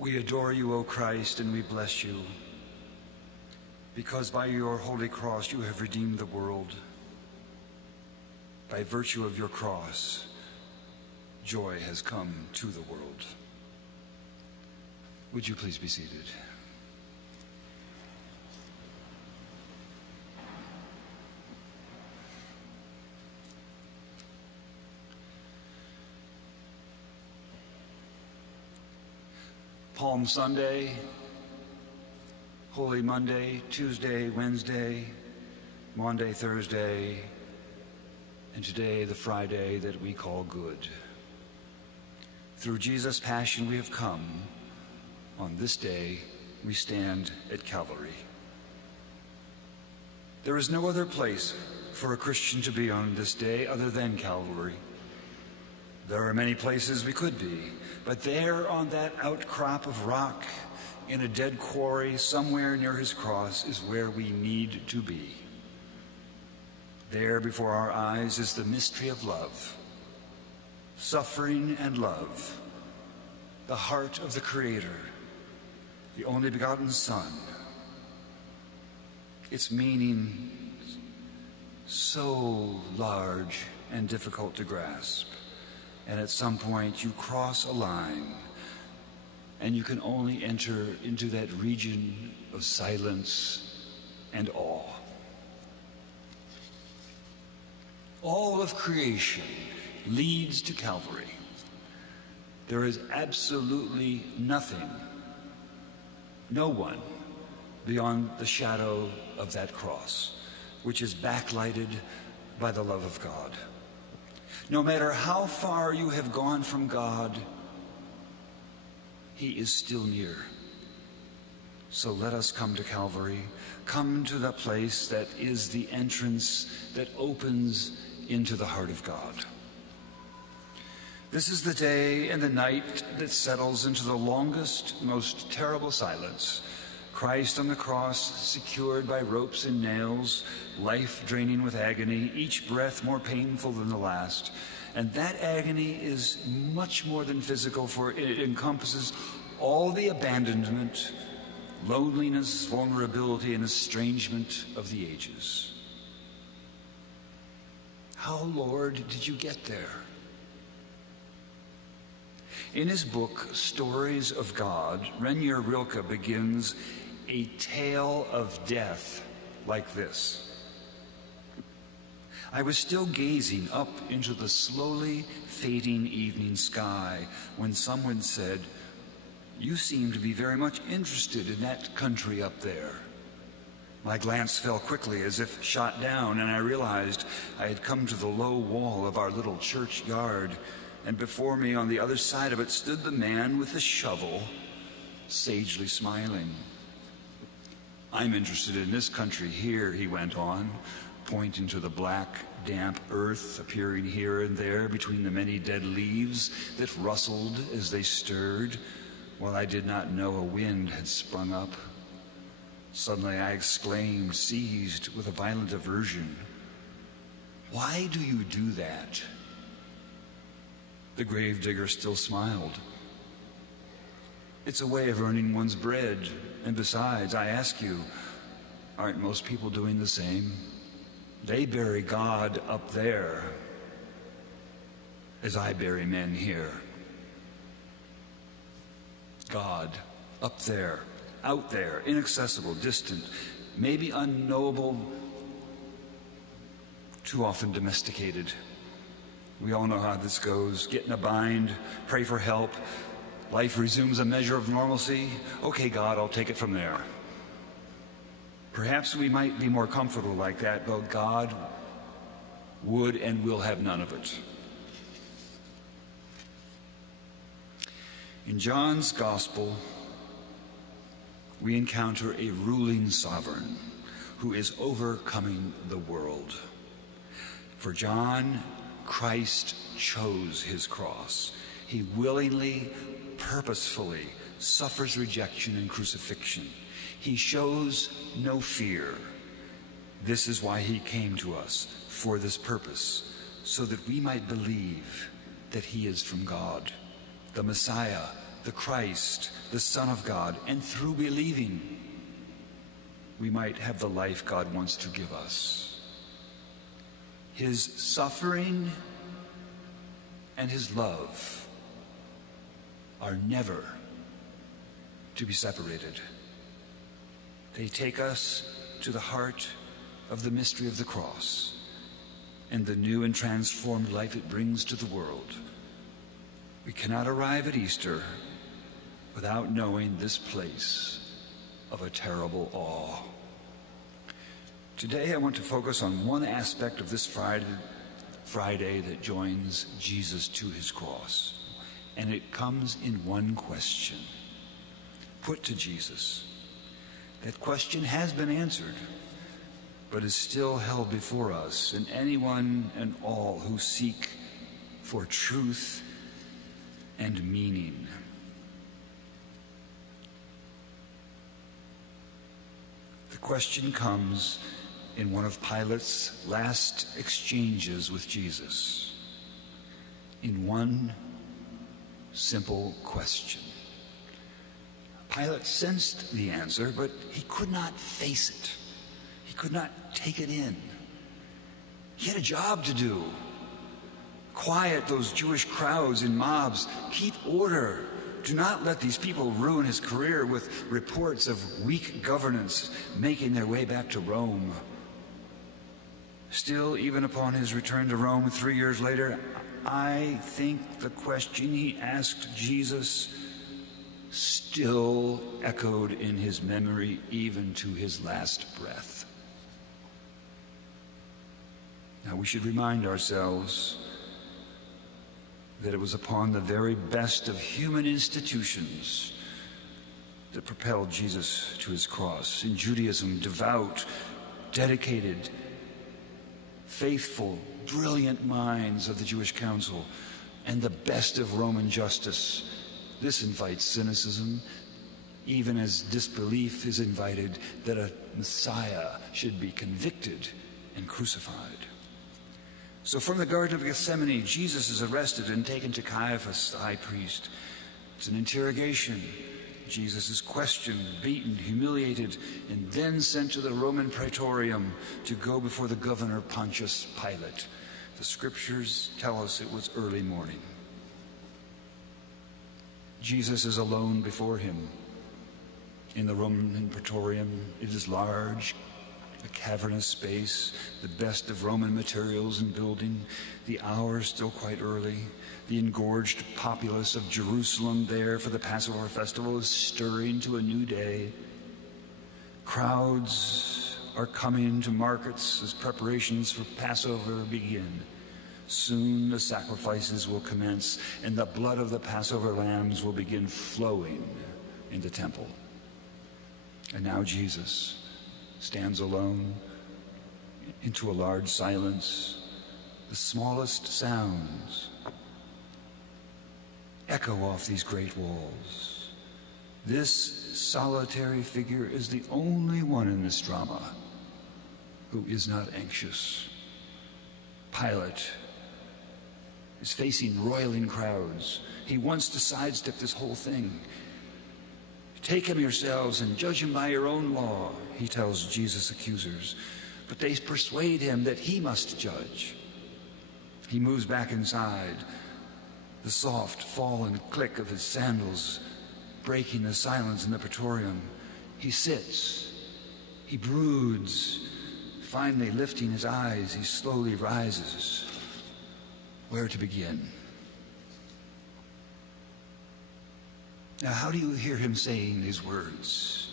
We adore you, O Christ, and we bless you, because by your holy cross you have redeemed the world. By virtue of your cross, joy has come to the world. Would you please be seated? Palm Sunday, Holy Monday, Tuesday, Wednesday, Maundy, Thursday, and today the Friday that we call Good. Through Jesus' passion we have come. On this day we stand at Calvary. There is no other place for a Christian to be on this day other than Calvary. There are many places we could be, but there on that outcrop of rock in a dead quarry somewhere near his cross is where we need to be. There before our eyes is the mystery of love, suffering and love, the heart of the Creator, the only begotten Son. Its meaning so large and difficult to grasp. And at some point you cross a line and you can only enter into that region of silence and awe. All of creation leads to Calvary. There is absolutely nothing, no one, beyond the shadow of that cross, which is backlighted by the love of God. No matter how far you have gone from God, he is still near. So let us come to Calvary, come to the place that is the entrance that opens into the heart of God. This is the day and the night that settles into the longest, most terrible silence. Christ on the cross, secured by ropes and nails, life draining with agony, each breath more painful than the last. And that agony is much more than physical, for it encompasses all the abandonment, loneliness, vulnerability, and estrangement of the ages. How, Lord, did you get there? In his book, Stories of God, Rainier Rilke begins a tale of death like this. I was still gazing up into the slowly fading evening sky when someone said, "You seem to be very much interested in that country up there." My glance fell quickly as if shot down, and I realized I had come to the low wall of our little churchyard, and before me on the other side of it stood the man with the shovel, sagely smiling. "I'm interested in this country here," he went on, pointing to the black, damp earth appearing here and there between the many dead leaves that rustled as they stirred, while I did not know a wind had sprung up. Suddenly I exclaimed, seized with a violent aversion, "Why do you do that?" The gravedigger still smiled. "It's a way of earning one's bread, and besides, I ask you, aren't most people doing the same? They bury God up there as I bury men here. God up there, out there, inaccessible, distant, maybe unknowable, too often domesticated. We all know how this goes. Get in a bind, pray for help. Life resumes a measure of normalcy. Okay, God, I'll take it from there. Perhaps we might be more comfortable like that, but God would and will have none of it. In John's Gospel, we encounter a ruling sovereign who is overcoming the world. For John, Christ chose his cross. He willingly, purposefully suffers rejection and crucifixion. He shows no fear. This is why he came to us, for this purpose, so that we might believe that he is from God, the Messiah, the Christ, the Son of God, and through believing, we might have the life God wants to give us. His suffering and his love are never to be separated. They take us to the heart of the mystery of the cross and the new and transformed life it brings to the world. We cannot arrive at Easter without knowing this place of a terrible awe. Today I want to focus on one aspect of this Friday that joins Jesus to his cross. And it comes in one question, put to Jesus. That question has been answered, but is still held before us and anyone and all who seek for truth and meaning. The question comes in one of Pilate's last exchanges with Jesus, in one simple question. Pilate sensed the answer, but he could not face it. He could not take it in. He had a job to do. Quiet those Jewish crowds in mobs. Keep order. Do not let these people ruin his career with reports of weak governance making their way back to Rome. Still, even upon his return to Rome 3 years later, I think the question he asked Jesus still echoed in his memory even to his last breath. Now we should remind ourselves that it was upon the very best of human institutions that propelled Jesus to his cross. In Judaism, devout, dedicated, faithful, brilliant minds of the Jewish council, and the best of Roman justice. This invites cynicism, even as disbelief is invited that a Messiah should be convicted and crucified. So from the Garden of Gethsemane, Jesus is arrested and taken to Caiaphas, the high priest. It's an interrogation. Jesus is questioned, beaten, humiliated, and then sent to the Roman praetorium to go before the governor Pontius Pilate. The scriptures tell us it was early morning. Jesus is alone before him. In the Roman praetorium, it is large, a cavernous space, the best of Roman materials and building. The hour is still quite early. The engorged populace of Jerusalem there for the Passover festival is stirring to a new day. Crowds are coming to markets as preparations for Passover begin. Soon the sacrifices will commence, and the blood of the Passover lambs will begin flowing in the temple. And now Jesus stands alone into a large silence. The smallest sounds echo off these great walls. This solitary figure is the only one in this drama who is not anxious. Pilate is facing roiling crowds. He wants to sidestep this whole thing. Take him yourselves and judge him by your own law, he tells Jesus' accusers. But they persuade him that he must judge. He moves back inside, the soft fall and click of his sandals breaking the silence in the praetorium. He sits, he broods. Finally, lifting his eyes, he slowly rises. Where to begin? Now, how do you hear him saying these words?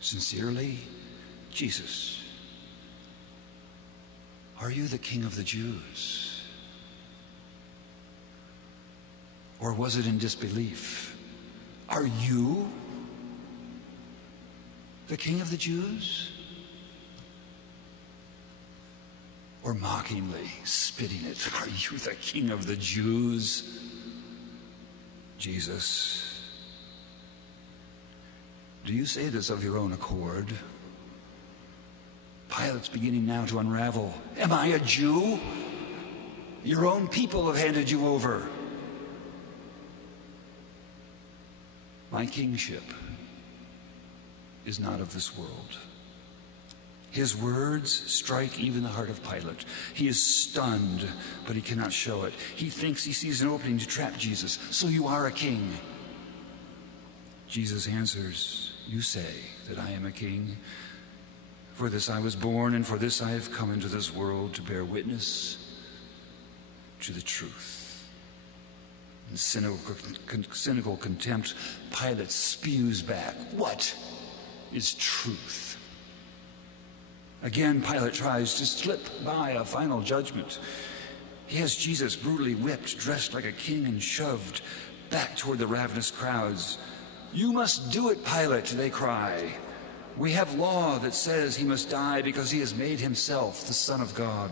Sincerely, Jesus, are you the King of the Jews? Or was it in disbelief? Are you the King of the Jews? Or mockingly spitting it, are you the King of the Jews? Jesus, do you say this of your own accord? Pilate's beginning now to unravel. Am I a Jew? Your own people have handed you over. My kingship is not of this world. His words strike even the heart of Pilate. He is stunned, but he cannot show it. He thinks he sees an opening to trap Jesus. So you are a king. Jesus answers, you say that I am a king. For this I was born, and for this I have come into this world, to bear witness to the truth. In cynical contempt, Pilate spews back, what is truth? Again, Pilate tries to slip by a final judgment. He has Jesus brutally whipped, dressed like a king, and shoved back toward the ravenous crowds. You must do it, Pilate, they cry. We have law that says he must die because he has made himself the Son of God.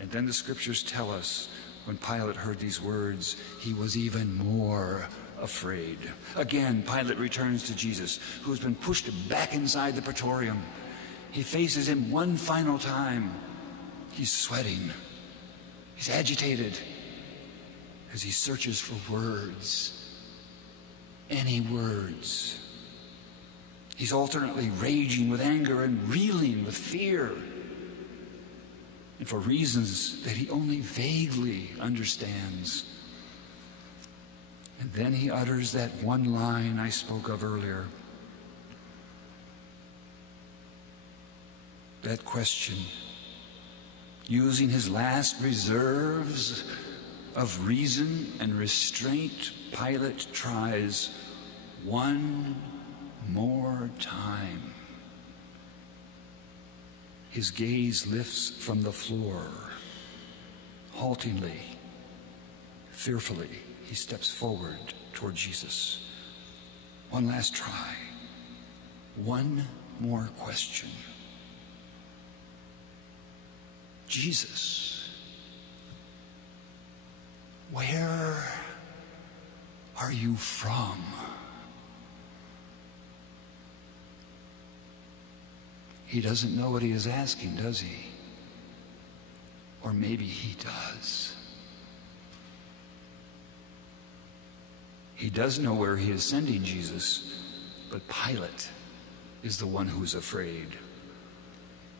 And then the scriptures tell us, when Pilate heard these words, he was even more afraid. Again, Pilate returns to Jesus, who has been pushed back inside the praetorium. He faces him one final time. He's sweating. He's agitated as he searches for words. Any words. He's alternately raging with anger and reeling with fear. And for reasons that he only vaguely understands. And then he utters that one line I spoke of earlier. That question, using his last reserves of reason and restraint, Pilate tries one more time. His gaze lifts from the floor. Haltingly, fearfully, he steps forward toward Jesus. One last try. One more question. Jesus, where are you from? He doesn't know what he is asking, does he? Or maybe he does. He does know where he is sending Jesus, but Pilate is the one who's afraid.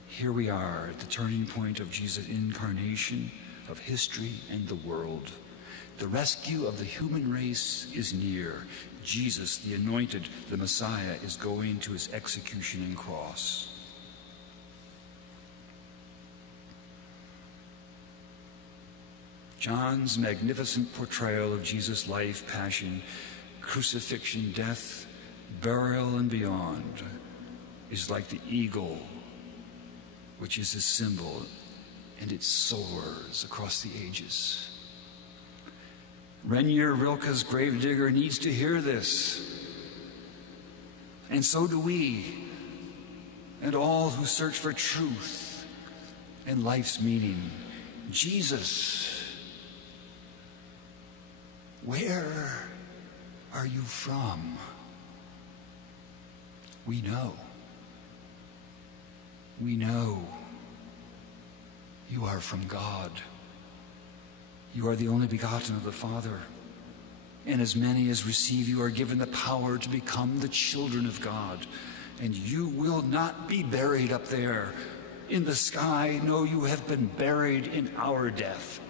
Here we are at the turning point of Jesus' incarnation, of history and the world. The rescue of the human race is near. Jesus, the anointed, the Messiah, is going to his execution and cross. John's magnificent portrayal of Jesus' life, passion, crucifixion, death, burial, and beyond is like the eagle, which is his symbol, and it soars across the ages. Renier Rilke's gravedigger needs to hear this. And so do we, and all who search for truth and life's meaning. Jesus, where are you from? We know. We know you are from God. You are the only begotten of the Father. And as many as receive you are given the power to become the children of God. And you will not be buried up there in the sky. No, you have been buried in our death.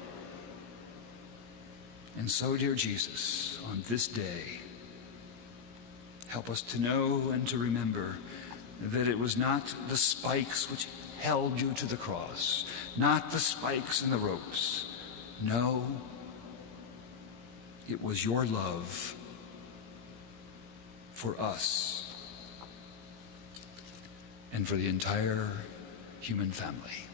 And so, dear Jesus, on this day, help us to know and to remember that it was not the spikes which held you to the cross, not the spikes and the ropes. No, it was your love for us and for the entire human family.